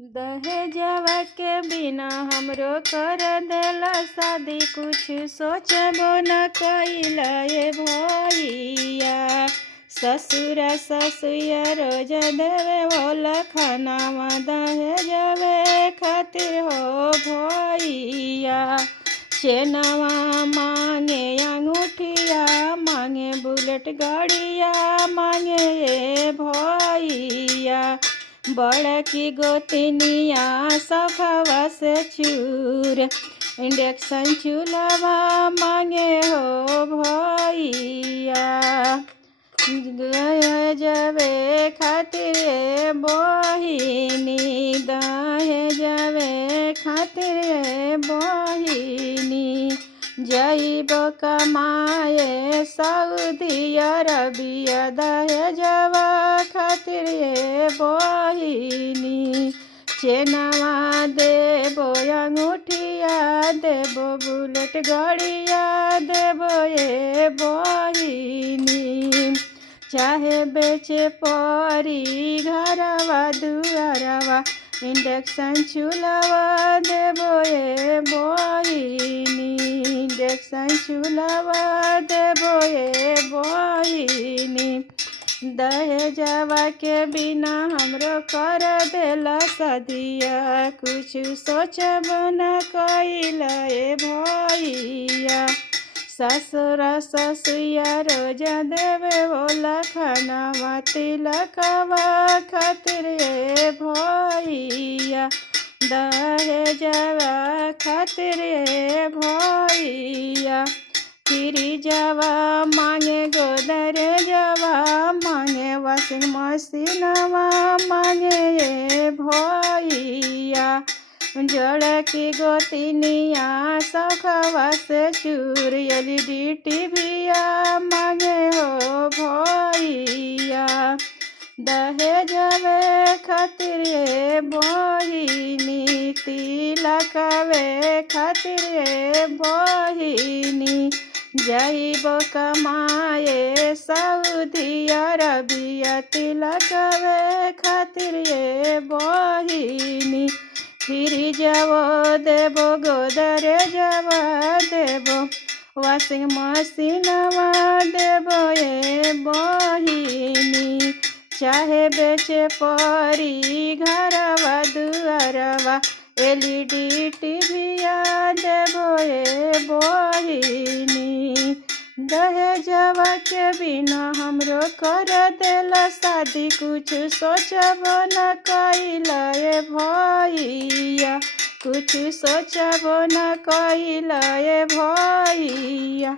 दहेजवा के बिना हमरो कर देला शादी, कुछ सोचबो न कइला ए भैया। ससुरा ससुया रोज देवे वाला खानावा, दहेजवे खातिर हो भैया। चेनवा मांगे, अंगूठिया मांगे, बुलेट गाड़िया मांगे ए भैया। बड़की गोतनिया सखवा से चूर, इंडक्शन चूल्हा मांगे हो भैया। दहेजवे खातिर बहिनी, दहेजवे खातिर बहिनी। जइब कमाए सऊदी अरबिया, दहेजवा खातिर बहिनी। चेनवा देबो, अंगूठिया देबो, बुलेट गाड़िया देबो ए बहिनी। चाहे बेचे परी घरवा दुआरवा, इंडक्शन चूल्हा देबो ए बहिनी। इंडक्शन चूल्हा देबो ए बहिनी। दहेजवा के बिना हमरो कर देला शादिया, कुछ सोचबो न कइला ए भैया। ससुरा ससुया रोज देवे वाला खानावा, तिलकवा खातिर ए भैया। दहेजवा खातिर ए भैया। फ्रिजवा मांगे, गोदरेजवा मांगे, वॉशिंग मशीनवा मांगे ए भैया। जड़की गोतनिया सखवा से चूर, LED टीविया मांगे हो भैया। दहेजवे खातिर बहिनी, तिलकवे खातिर बहिनी। जइब कमाए सऊदी अरबिया, तिलकवे खातिर बहिनी। फ्रिजवा देबो, गोदरेजवा देबो, वॉशिंग मशीनवा देबो ए बहिनी। चाहे बेचे परी घरवा दुआरवा, LED टीविया देबो ए बहिनी। दहेजवा के बिना हमरो कर देला शादी, कुछ सोचबो न कइला ए भैया। कुछ सोचबो न कइला ए भैया।